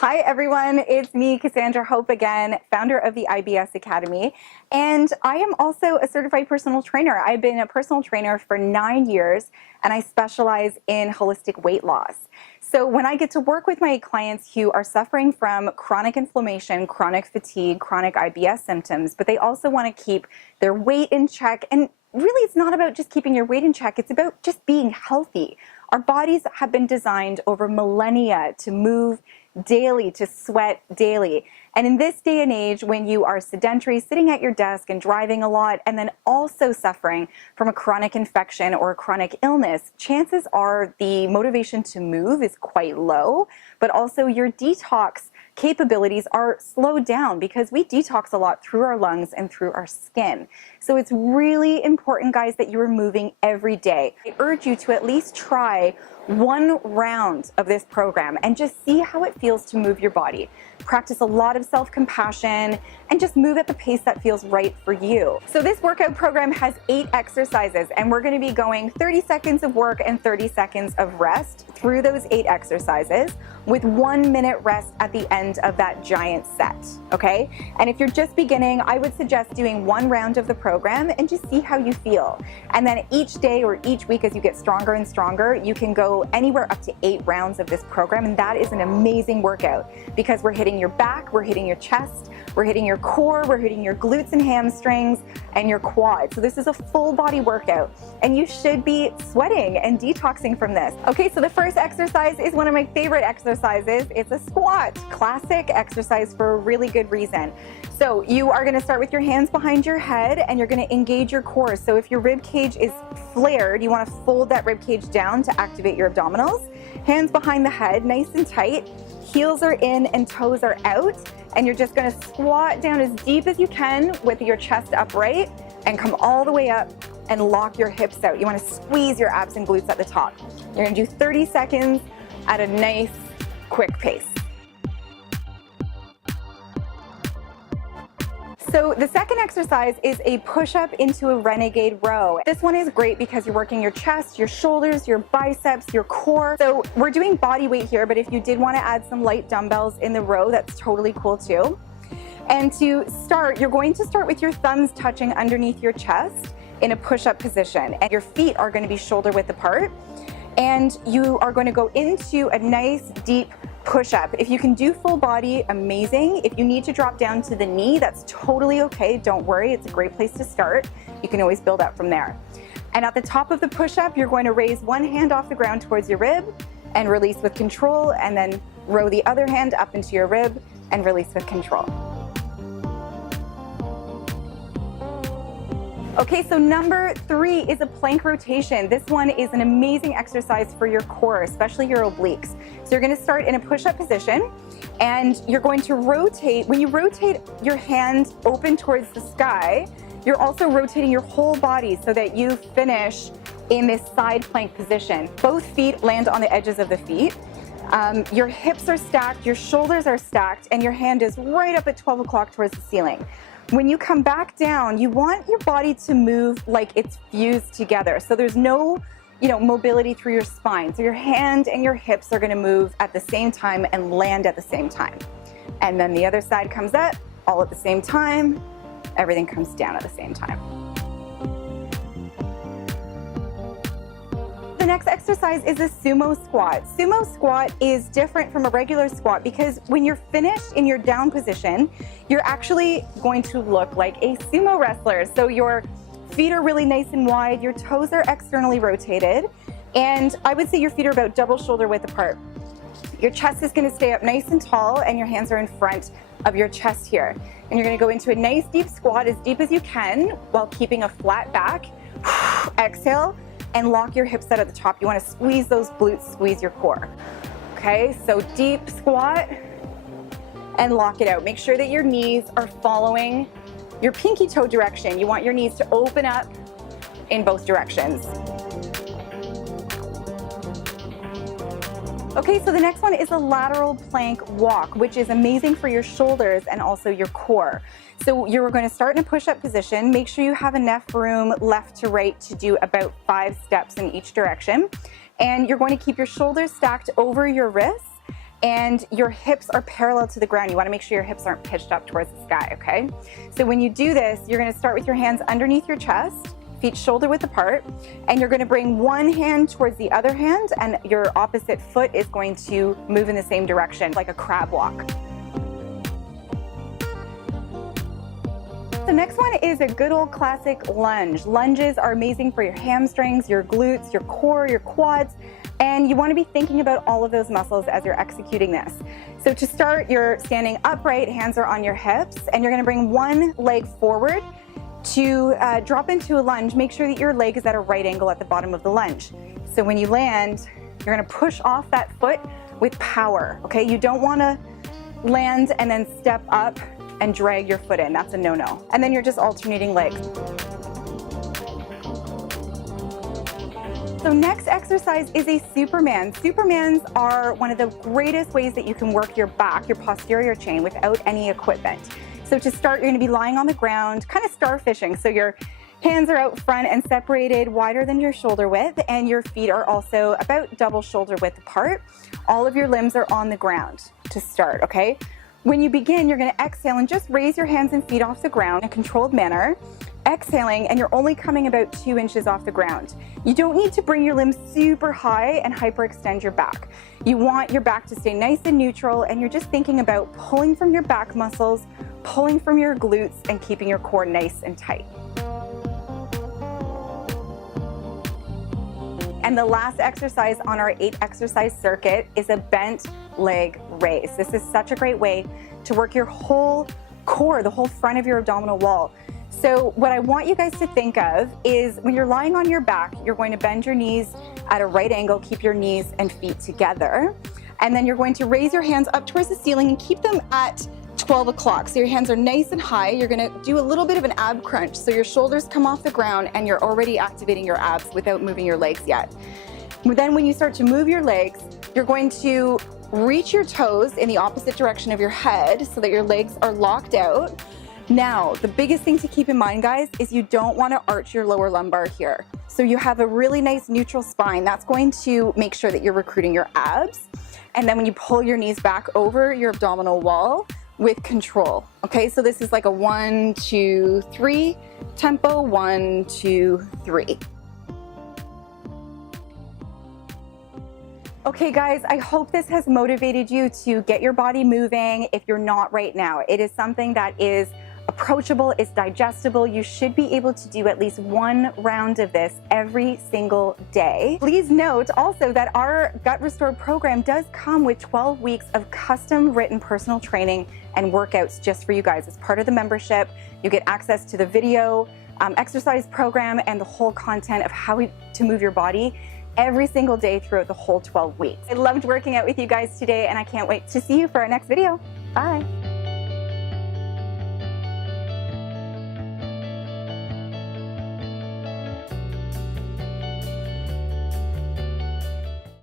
Hi everyone, it's me, Cassandra Hope again, founder of the IBS Academy, and I am also a certified personal trainer. I've been a personal trainer for 9 years and I specialize in holistic weight loss. So when I get to work with my clients who are suffering from chronic inflammation, chronic fatigue, chronic IBS symptoms, but they also want to keep their weight in check, and really it's not about just keeping your weight in check, it's about just being healthy. Our bodies have been designed over millennia to move daily, to sweat daily. And in this day and age, when you are sedentary, sitting at your desk and driving a lot, and then also suffering from a chronic infection or a chronic illness, chances are the motivation to move is quite low, but also your detox capabilities are slowed down because we detox a lot through our lungs and through our skin. So it's really important, guys, that you are moving every day. I urge you to at least try one round of this program and just see how it feels to move your body. Practice a lot of self-compassion and just move at the pace that feels right for you. So this workout program has 8 exercises, and we're going to be going 30 seconds of work and 30 seconds of rest through those 8 exercises with 1 minute rest at the end of that giant set, okay? And if you're just beginning, I would suggest doing 1 round of the program and just see how you feel. And then each day or each week as you get stronger and stronger, you can go anywhere up to 8 rounds of this program, and that is an amazing workout because we're hitting your back, we're hitting your chest, we're hitting your core, we're hitting your glutes and hamstrings and your quads. So this is a full body workout and you should be sweating and detoxing from this. Okay, so the first exercise is one of my favorite exercises. It's a squat, classic exercise for a really good reason. So you are gonna start with your hands behind your head and you're gonna engage your core. So if your rib cage is flared, you wanna fold that rib cage down to activate your abdominals. Hands behind the head, nice and tight. Heels are in and toes are out. And you're just gonna squat down as deep as you can with your chest upright and come all the way up and lock your hips out. You wanna squeeze your abs and glutes at the top. You're gonna do 30 seconds at a nice, quick pace. So the second exercise is a push-up into a Renegade Row. This one is great because you're working your chest, your shoulders, your biceps, your core. So we're doing body weight here, but if you did want to add some light dumbbells in the row, that's totally cool too. And to start, you're going to start with your thumbs touching underneath your chest in a push-up position, and your feet are going to be shoulder width apart. And you are going to go into a nice deep push-up. If you can do full body, amazing. If you need to drop down to the knee, that's totally okay. Don't worry, it's a great place to start. You can always build up from there. And at the top of the push-up, you're going to raise one hand off the ground towards your rib and release with control, and then row the other hand up into your rib and release with control. Okay, so number 3 is a plank rotation. This one is an amazing exercise for your core, especially your obliques. So you're gonna start in a push-up position and you're going to rotate. When you rotate your hand open towards the sky, you're also rotating your whole body so that you finish in this side plank position. Both feet land on the edges of the feet. Your hips are stacked, your shoulders are stacked, and your hand is right up at 12 o'clock towards the ceiling. When you come back down, you want your body to move like it's fused together. So there's no, mobility through your spine. So your hand and your hips are gonna move at the same time and land at the same time. And then the other side comes up, all at the same time. Everything comes down at the same time. The next exercise is a sumo squat. Sumo squat is different from a regular squat because when you're finished in your down position, you're actually going to look like a sumo wrestler. So your feet are really nice and wide, your toes are externally rotated, and I would say your feet are about double shoulder width apart. Your chest is gonna stay up nice and tall and your hands are in front of your chest here. And you're gonna go into a nice deep squat, as deep as you can, while keeping a flat back. Exhale. And lock your hips out at the top. You want to squeeze those glutes, squeeze your core. Okay, so deep squat and lock it out. Make sure that your knees are following your pinky toe direction. You want your knees to open up in both directions. Okay, so the next one is a lateral plank walk, which is amazing for your shoulders and also your core. So you're going to start in a push-up position. Make sure you have enough room left to right to do about 5 steps in each direction. And you're going to keep your shoulders stacked over your wrists and your hips are parallel to the ground. You want to make sure your hips aren't pitched up towards the sky, okay? So when you do this, you're going to start with your hands underneath your chest, feet shoulder width apart, and you're going to bring one hand towards the other hand, and your opposite foot is going to move in the same direction, like a crab walk. The next one is a good old classic lunge. Lunges are amazing for your hamstrings, your glutes, your core, your quads, and you want to be thinking about all of those muscles as you're executing this. So to start, you're standing upright, hands are on your hips, and you're going to bring one leg forward. To drop into a lunge, make sure that your leg is at a right angle at the bottom of the lunge. So when you land, you're going to push off that foot with power, okay? You don't want to land and then step up and drag your foot in. That's a no-no. And then you're just alternating legs. So next exercise is a Superman. Supermans are one of the greatest ways that you can work your back, your posterior chain, without any equipment. So to start, you're going to be lying on the ground, kind of starfishing. So your hands are out front and separated wider than your shoulder width, and your feet are also about double shoulder width apart. All of your limbs are on the ground to start, okay? When you begin, you're going to exhale and just raise your hands and feet off the ground in a controlled manner. Exhaling, and you're only coming about 2 inches off the ground. You don't need to bring your limbs super high and hyperextend your back. You want your back to stay nice and neutral, and you're just thinking about pulling from your back muscles, pulling from your glutes, and keeping your core nice and tight. And the last exercise on our 8 exercise circuit is a bent leg raise. This is such a great way to work your whole core, the whole front of your abdominal wall. So what I want you guys to think of is when you're lying on your back, you're going to bend your knees at a right angle, keep your knees and feet together. And then you're going to raise your hands up towards the ceiling and keep them at 12 o'clock. So your hands are nice and high. You're going to do a little bit of an ab crunch. So your shoulders come off the ground and you're already activating your abs without moving your legs yet. Then when you start to move your legs, you're going to reach your toes in the opposite direction of your head so that your legs are locked out. Now, the biggest thing to keep in mind, guys, is you don't want to arch your lower lumbar here. So you have a really nice neutral spine. That's going to make sure that you're recruiting your abs. And then when you pull your knees back over your abdominal wall with control. Okay, so this is like a 1, 2, 3 tempo, 1, 2, 3. Okay guys, I hope this has motivated you to get your body moving if you're not right now. It is something that is approachable, it's digestible. You should be able to do at least 1 round of this every single day. Please note also that our Gut Restore program does come with 12 weeks of custom written personal training and workouts just for you guys. As part of the membership, you get access to the video exercise program and the whole content of how to move your body every single day throughout the whole 12 weeks. I loved working out with you guys today, and I can't wait to see you for our next video. Bye.